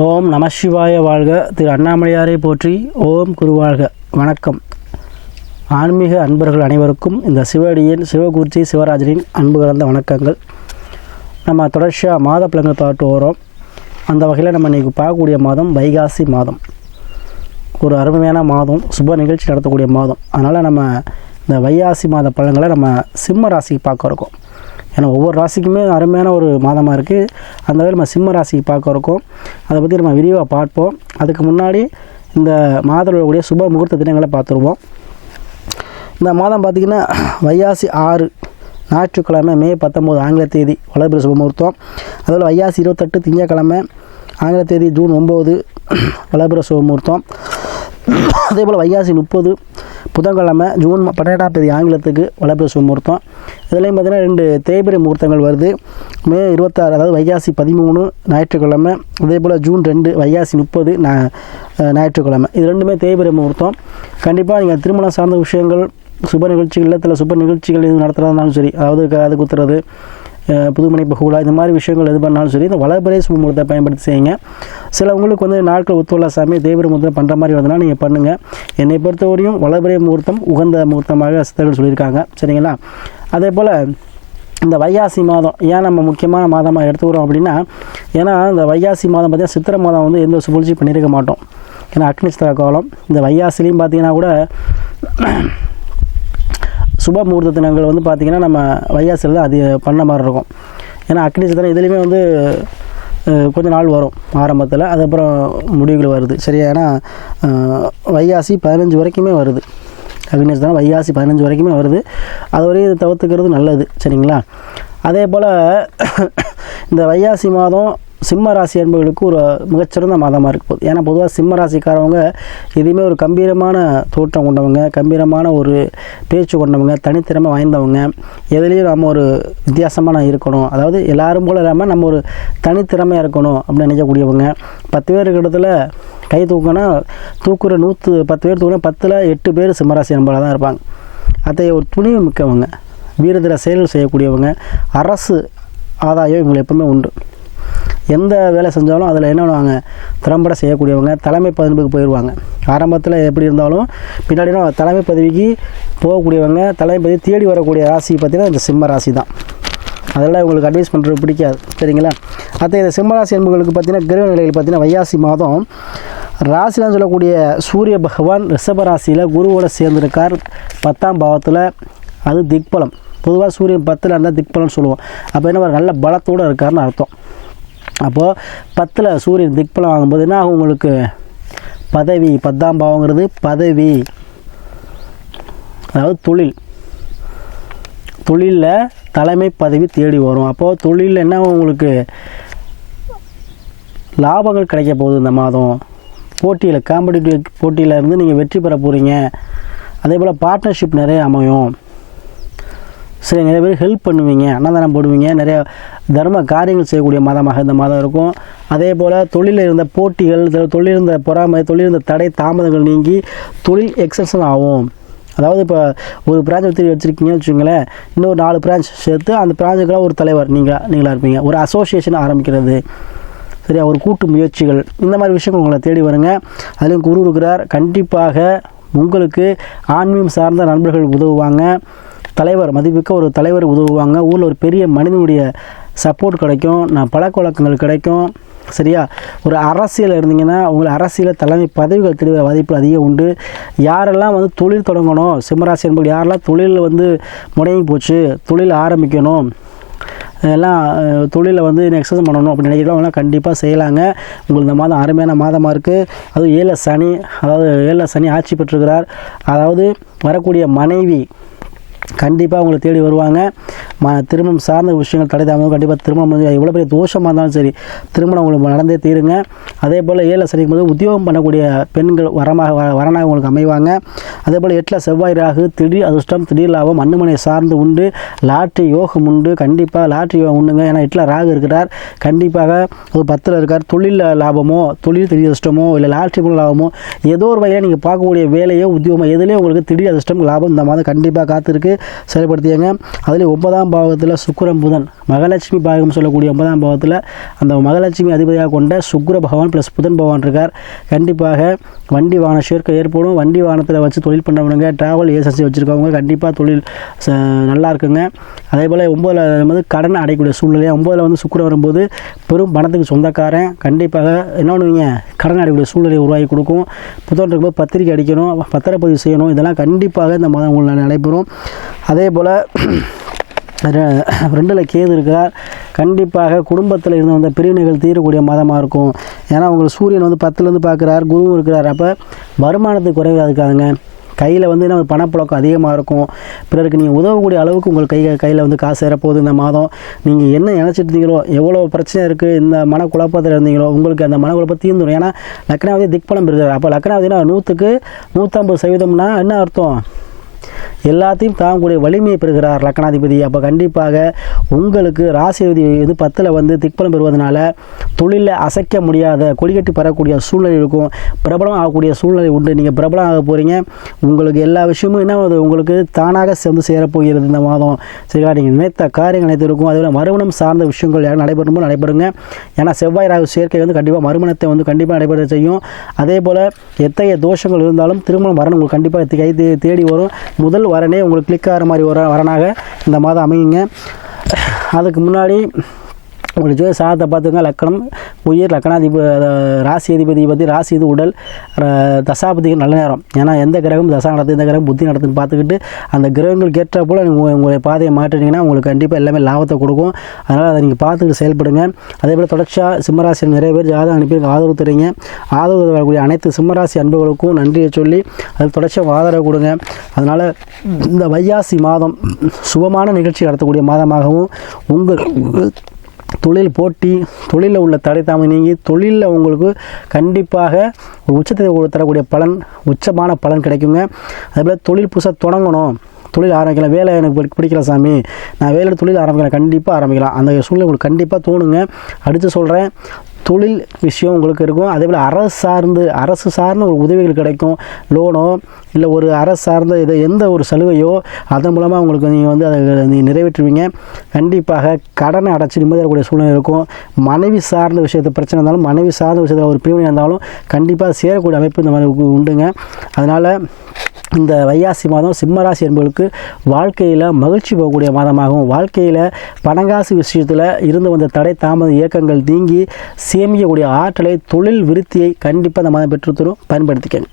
ஓம் நம சிவாய வாழ்க. திரு அண்ணாமலையாரை போற்றி. ஓம் குருவாழ்க. வணக்கம். ஆன்மீக அன்பர்கள் அனைவருக்கும் இந்த சிவடியின் சிவகுருச்சி சிவராஜனின் அன்பு கலந்த வணக்கங்கள். நம்ம தொடர்ச்சியாக மாத பலன்கள் பார்த்து வரோம். அந்த வகையில் நம்ம இன்றைக்கி பார்க்கக்கூடிய மாதம் வைகாசி மாதம். ஒரு அருமையான மாதம், சுப நிகழ்ச்சி நடத்தக்கூடிய மாதம். அதனால் நம்ம இந்த வைகாசி மாத பலன்களை நம்ம சிம்ம ராசிக்கு பார்க்க இருக்கோம். ஏன்னா ஒவ்வொரு ராசிக்குமே அருமையான ஒரு மாதமாக இருக்குது. அந்த வகையில் நம்ம சிம்ம ராசிக்கு பார்க்க இருக்கோம். அதை பற்றி நம்ம விரிவாக பார்ப்போம். அதுக்கு முன்னாடி இந்த மாதத்தில் இருக்கக்கூடிய சுப முகூர்த்த தினங்களை பார்த்துருவோம். இந்த மாதம் பார்த்திங்கன்னா வைகாசி 6 ஞாயிற்றுக்கிழமை மே 19 ஆங்கில தேதி வளர்பிற சுப முகூர்த்தம். அதில் வைகாசி 28 திங்கட்கிழமை ஆங்கில தேதி ஜூன் 9 வளர்பிற சுப முகூர்த்தம். அதே போல் வைகாசி 30 புதன்கிழமை ஜூன் 18ஆம் தேதி ஆங்கிலத்துக்கு வளர்பிற சுப முகூர்த்தம். இதுலேயும் பார்த்திங்கன்னா 2 தேய்பிரை முகூர்த்தங்கள் வருது. மே 26 அதாவது வைகாசி 13 ஞாயிற்றுக்கிழமை, அதே போல் ஜூன் 2 வைகாசி 30 ஞாயிற்றுக்கிழமை. இது ரெண்டுமே தேய்பிரை முகூர்த்தம். கண்டிப்பாக நீங்கள் திருமணம் சார்ந்த விஷயங்கள், சுப நிகழ்ச்சிகள், இல்லத்தில் சுப நிகழ்ச்சிகள் எதுவும் நடத்துகிறதாலும் சரி, அதாவது காது குத்துறது, புதுமனை பகுலா, இந்த மாதிரி விஷயங்கள் எது பண்ணாலும் சரி, இந்த வளர்பிறை சுப முகூர்த்தத்தை பயன்படுத்தி செய்யுங்க. சிலவங்களுக்கு நாட்கள் ஒத்துவல்லா சாமி தேய்பிரை முகூர்த்தம் பண்ணுற மாதிரி வந்ததுனா நீங்கள் பண்ணுங்கள். என்னை பொறுத்தவரையும் வளர்பிறை முகூர்த்தம் உகந்த முகூர்த்தமாக சித்தர்கள் சொல்லியிருக்காங்க. சரிங்களா? அதே போல் இந்த வைகாசி மாதம் ஏன் நம்ம முக்கியமான மாதமாக எடுத்துக்கிறோம் அப்படின்னா, ஏன்னா இந்த வைகாசி மாதம் பார்த்திங்கன்னா சித்திரை மாதம் எந்த சுழற்சி பண்ணியிருக்க மாட்டோம். ஏன்னா அக்னிஸ்தர காலம். இந்த வைகாசிலையும் பார்த்திங்கன்னா கூட சுப முகூர்த்த தினங்கள் பார்த்திங்கன்னா நம்ம வைகாசியில் தான் அது பண்ண மாதிரி இருக்கும். ஏன்னா அக்னிஸ்தரம் இதுலேயுமே கொஞ்சம் நாள் வரும் ஆரம்பத்தில், அதுக்கப்புறம் முடிவுகள் வருது. சரியா? ஏன்னா வைகாசி 15 வரைக்குமே வருது. அக்னிஸ்தரம் வைகாசி 15 வரைக்குமே வருது. அது வரையும் தவிர்த்துக்கிறது நல்லது. சரிங்களா? அதே போல் இந்த வைகாசி மாதம் சிம்ம ராசி என்பவர்களுக்கு ஒரு மிகச்சிறந்த மாதமாக இருக்க போகுது. ஏன்னா பொதுவாக சிம்ம ராசிக்காரவங்க எதுவுமே ஒரு கம்பீரமான தோற்றம் கொண்டவங்க, கம்பீரமான ஒரு பேச்சு கொண்டவங்க, தனித்திறமை வாய்ந்தவங்க, எதுலேயும் நம்ம ஒரு வித்தியாசமாக இருக்கணும், அதாவது எல்லாரும் போல் இல்லாமல் நம்ம ஒரு தனித்திறமையாக இருக்கணும் அப்படின்னு நினைக்கக்கூடியவங்க. 10 பேர் இடத்துல கை தூக்கினா தூக்குற 110 பேர் தூக்கினா 10ல் 8 பேர் சிம்மராசி நம்பராக தான் இருப்பாங்க. அத்தகைய ஒரு துணிவு மிக்கவங்க, வீரதீர செயல்கள் செய்யக்கூடியவங்க, அரசு ஆதாயம் இவங்களுக்கு எப்பவுமே உண்டு. எந்த வேலை செஞ்சாலும் அதில் என்ன பண்ணுவாங்க, திறம்பட செய்யக்கூடியவங்க, தலைமை பதவிக்கு போயிடுவாங்க. ஆரம்பத்தில் எப்படி இருந்தாலும் பின்னாடினா தலைமை பதவிக்கு போகக்கூடியவங்க, தலைமை பதவி தேடி வரக்கூடிய ராசி பார்த்திங்கன்னா இந்த சிம்ம ராசி தான். அதெல்லாம் இவங்களுக்கு அட்வைஸ் பண்ணுறது பிடிக்காது. சரிங்களா? அத்தை இந்த சிம்மராசி என்பவர்களுக்கு பார்த்திங்கன்னா கிரக நிலைகள் பார்த்திங்கன்னா வைகாசி மாதம் ராசிலாம் சொல்லக்கூடிய சூரிய பகவான் ரிஷப ராசியில் குருவோட சேர்ந்துருக்கார் 10ஆம் பாவத்தில். அது திக்பலம். பொதுவாக சூரியன் 10ல் இருந்தால் திக்பலம்னு சொல்லுவோம். அப்போ என்ன நல்ல பலத்தோடு இருக்காருன்னு அர்த்தம். அப்போது 10ல் சூரியன் திக்பலம் ஆகும்போது என்ன ஆகும், உங்களுக்கு பதவி, 10ஆம் பாவங்கிறது பதவி, அதாவது தொழிலில் தலைமை பதவி தேடி வரும். அப்போது தொழிலில் என்ன உங்களுக்கு லாபங்கள் கிடைக்க போகுது. இந்த மாதம் போட்டியில், காம்படிட்டிவ் போட்டியில் இருந்து நீங்கள் வெற்றி பெற போகிறீங்க. அதே போல் பார்ட்னர்ஷிப் நிறைய அமையும். சரி, நிறைய பேர் ஹெல்ப் பண்ணுவீங்க, அன்னதானம் போடுவீங்க, நிறைய தர்ம காரியங்கள் செய்யக்கூடிய மாதமாக இந்த மாதம் இருக்கும். அதே போல் தொழிலில் இருந்த போட்டிகள், தொழில் இருந்த பொறாமை, தொழில் இருந்த தடை தாமதங்கள் நீங்கி தொழில் எக்ஸன்ஷன் ஆகும். அதாவது இப்போ ஒரு பிரான்ச் வச்சுருக்கீங்கன்னு வச்சுக்கோங்களேன், இன்னொரு 4 பிரான்ச் சேர்த்து அந்த பிரான்ச்சுக்கெல்லாம் ஒரு தலைவர் நீங்களாக இருப்பீங்க. ஒரு அசோசியேஷன் ஆரம்பிக்கிறது, சரியா? ஒரு கூட்டு முயற்சிகள், இந்த மாதிரி விஷயங்கள் உங்களை தேடி வருங்க. அதுலேயும் குரு இருக்கிறார். கண்டிப்பாக உங்களுக்கு ஆன்மீகம் சார்ந்த நண்பர்கள் உதவுவாங்க. தலைவர், மதிப்புக்க ஒரு தலைவர் உதவுவாங்க. ஊரில் ஒரு பெரிய மனிதனுடைய சப்போர்ட் கிடைக்கும். பழக்க வழக்கங்கள் கிடைக்கும். சரியா? ஒரு அரசியல் இருந்தீங்கன்னா உங்களை அரசியல் தலைமை பதவிகள் தெரிவிக்கிற வாய்ப்பு அதிகம் உண்டு. யாரெல்லாம் தொழில் தொடங்கணும், சிம்மராசி என்பது யாரெல்லாம் தொழில் முடங்கி போச்சு, தொழில் ஆரம்பிக்கணும், எல்லாம் தொழிலில் எக்ஸசைஸ் பண்ணணும் அப்படின்னு நினைக்கிறவங்களாம் கண்டிப்பாக செய்யலாங்க. உங்களுக்கு இந்த மாதம் அருமையான மாதமாக இருக்குது. அதுவும் 7 சனி ஆட்சி பெற்றிருக்கிறார். அதாவது வரக்கூடிய மனைவி கண்டிப்பாக உங்களை தேடி வருவாங்க. திருமணம் சார்ந்த விஷயங்கள் தடை தாமதம் கண்டிப்பாக திருமணம் எவ்வளோ பெரிய தோஷமாக இருந்தாலும் சரி திருமணம் உங்களுக்கு நடந்தே தீருங்க. அதே போல் 7 சனிக்கும் போது உத்தியோகம் பண்ணக்கூடிய பெண்கள் வரனாக உங்களுக்கு அமைவாங்க. அதே போல் 8ல் செவ்வாய் ராகு, திடீர் அதிர்ஷ்டம், திடீர் லாபம், மண்ணுமனை சார்ந்து உண்டு. லாட்ரி யோகம் உண்டு. கண்டிப்பாக லாட்ரி யோகம் உண்டுங்க. ஏன்னா 8ல் ராகு இருக்கிறார். கண்டிப்பாக அது 10ல் இருக்கார். தொழில் லாபமோ, தொழில் திடீர் அதிர்ஷ்டமோ, இல்லை லாட்ரி மூலம் லாபமோ, ஏதோ ஒரு வகையில் நீங்கள் பார்க்கக்கூடிய வேலையோ உத்தியோகமோ எதுலேயும் உங்களுக்கு திடீர் அதிர்ஷ்டம் லாபம் இந்த மாதம் கண்டிப்பாக காத்திருக்கு. செயல்படுத்தியங்க. அதில் 9ஆம் பாவத்தில் சுக்கிரன் புதன் மகாலட்சுமி பாகம் சொல்லக்கூடிய 9ஆம் பாவத்தில் அந்த மகாலட்சுமி அதிபதியாக கொண்ட சுக்கிர பகவான் ப்ளஸ் புதன் பகவான் இருக்கார். கண்டிப்பாக வண்டி வாகன சேர்க்கை ஏற்படும். வண்டி வாகனத்தில் வச்சு தொழில் பண்ணுறவங்க, ட்ராவல் ஏஜென்சி வச்சுருக்கவங்க கண்டிப்பாக தொழில் நல்லா இருக்குங்க. அதே போல் 9ல் வந்து கடன் அடையக்கூடிய சூழ்நிலை. 9ல் வந்து சுக்கிரன் வரும்போது பெரும் பணத்துக்கு சொந்தக்காரன். கண்டிப்பாக என்ன பண்ணுவீங்க, கடன் அடையக்கூடிய சூழ்நிலையை உருவாக்கி கொடுக்கும். புதன் இருக்கும்போது பத்திரிக்கை அடிக்கணும், பத்திரப்பதிவு செய்யணும். இதெல்லாம் கண்டிப்பாக இந்த மாதம் உங்களுக்கு நடைபெறும். அதே போல் 2ல் கேது இருக்கிறார். கண்டிப்பாக குடும்பத்தில் இருந்து வந்த பிரிவினைகள் தீரக்கூடிய மாதமாக இருக்கும். ஏன்னா உங்களுக்கு சூரியன் வந்து 10லேருந்து பார்க்குறார், குருவும் இருக்கிறார். அப்போ வருமானத்துக்கு குறைவாக இருக்காதுங்க. கையில் வந்து நம்ம பணப்புழக்கம் அதிகமாக இருக்கும். பிறருக்கு நீங்கள் உதவக்கூடிய அளவுக்கு உங்கள் கையில் வந்து காசு சேரப்போகுது. இந்த மாதம் நீங்கள் என்ன நினச்சிட்டு இருந்தீங்களோ, எவ்வளோ பிரச்சனை இருக்குது, இந்த மனக்குழப்பத்தில் இருந்தீங்களோ, உங்களுக்கு அந்த மனக்குழப்பம் தீர்ந்துடும். ஏன்னா லக்னாவதி திக்பலம் இருக்கிறார். அப்போ லக்னாவதினா 100க்கு 150% என்ன அர்த்தம், எல்லாத்தையும் தாங்கக்கூடிய வலிமையை பெறுகிறார் லக்னாதிபதி. அப்போ கண்டிப்பாக உங்களுக்கு ராசிபதி இது 10ல் வந்து திக்பலம் பெறுவதனால தொழிலில் அசைக்க முடியாத கொடிகட்டி பெறக்கூடிய சூழ்நிலை இருக்கும். பிரபலம் ஆகக்கூடிய சூழ்நிலை உண்டு. நீங்கள் பிரபலம் ஆக போகிறீங்க. உங்களுக்கு எல்லா விஷயமும் என்ன உங்களுக்கு தானாக வந்து சேரப்போகிறது இந்த மாதம். சரிங்களா, நீங்கள் நினைத்த காரியங்கள் அனைத்து இருக்கும். அதேபோல் மறுமணம் சார்ந்த விஷயங்கள் யாரும் நடைபெறுமோ நடைபெறுங்க. ஏன்னா செவ்வாய் ராகு சேர்க்கை வந்து கண்டிப்பாக மறுமணத்தை வந்து கண்டிப்பாக நடைபெற செய்யும். அதே போல் எத்தகைய தோஷங்கள் இருந்தாலும் திருமணம் வரணும் உங்களுக்கு கண்டிப்பாக தேடி வரும். முதல் வரனே உங்களுக்கு கிளிக் ஆகிற மாதிரி வரனாக இந்த மாதம் அமையுங்க. அதுக்கு முன்னாடி உங்களுக்கு ஜோதி சாதத்தை பார்த்துங்க. லக்கணம் உயிர் ராசி அதிபதி பற்றி ராசி இது உடல் தசாபதிக்கு நல்ல நேரம். ஏன்னா எந்த கிரகம் தசா நடத்து, எந்த கிரகம் புத்தி நடத்துன்னு பார்த்துக்கிட்டு அந்த கிரகங்களுக்கு ஏற்ற போல் நீங்கள் உங்களுடைய பாதையை மாற்றினீங்கன்னா உங்களுக்கு கண்டிப்பாக எல்லாமே லாபத்தை கொடுக்கும். அதனால் அதை நீங்கள் பார்த்துக்கிட்டு செயல்படுங்க. அதே போல் தொடர்ச்சியாக சிம்மராசியில் நிறைய பேர் ஜாதகம் அனுப்பி ஆதரவு தருவீங்க. ஆதரவு வரக்கூடிய அனைத்து சிம்மராசி அன்புகளுக்கும் நன்றியை சொல்லி அதில் தொடர்ச்சியாக ஆதரவு கொடுங்க. அதனால் இந்த வைகாசி மாதம் சுபமான நிகழ்ச்சி நடத்தக்கூடிய மாதமாகவும் உங்கள் தொழில் போட்டி, தொழிலில் உள்ள தடை தாமதம் நீங்கி தொழிலில் உங்களுக்கு கண்டிப்பாக ஒரு உச்சத்தை தரக்கூடிய பலன், உச்சமான பலன் கிடைக்குங்க. அதேபோல் தொழில் புதுசாக தொடங்கணும், தொழில் ஆரம்பிக்கலாம், வேலை எனக்கு பிடிக்கல சாமி, நான் வேலை தொழில் ஆரம்பிக்கலாம், கண்டிப்பாக ஆரம்பிக்கலாம். அந்த சூழ்நிலை உங்களுக்கு கண்டிப்பாக தோணுங்க. அடுத்து சொல்கிறேன், தொழில் விஷயம் உங்களுக்கு இருக்கும். அதேபோல் அரசு சார்ந்த ஒரு உதவிகள் கிடைக்கும். லோனோ இல்லை ஒரு அரசு சார்ந்த இதை எந்த ஒரு சலுகையோ அதன் மூலமாக உங்களுக்கு நீங்கள் வந்து அதை நீங்கள் நிறைவேற்றுவீங்க. கண்டிப்பாக கடனை அடைச்சி நிம்மதியாக சூழ்நிலை இருக்கும். மனைவி சார்ந்த விஷயத்தை பிரச்சனை இருந்தாலும், மனைவி சார்ந்த விஷயத்தில் ஒரு பிரிவினை இருந்தாலும் கண்டிப்பாக சேரக்கூடிய அமைப்பு இந்த மாதிரி உண்டுங்க. அதனால் இந்த வைகாசி மாதம் சிம்மராசி என்பவர்களுக்கு வாழ்க்கையில் மகிழ்ச்சி போகக்கூடிய மாதமாகவும், வாழ்க்கையில் பணங்காசு விஷயத்தில் இருந்து வந்த தடை தாமத இயக்கங்கள் நீங்கி சேமிக்கக்கூடிய ஆற்றலை, தொழில் விருத்தியை கண்டிப்பாக இந்த மாதம் பெற்றுத்தரும். பயன்படுத்திக்கங்க.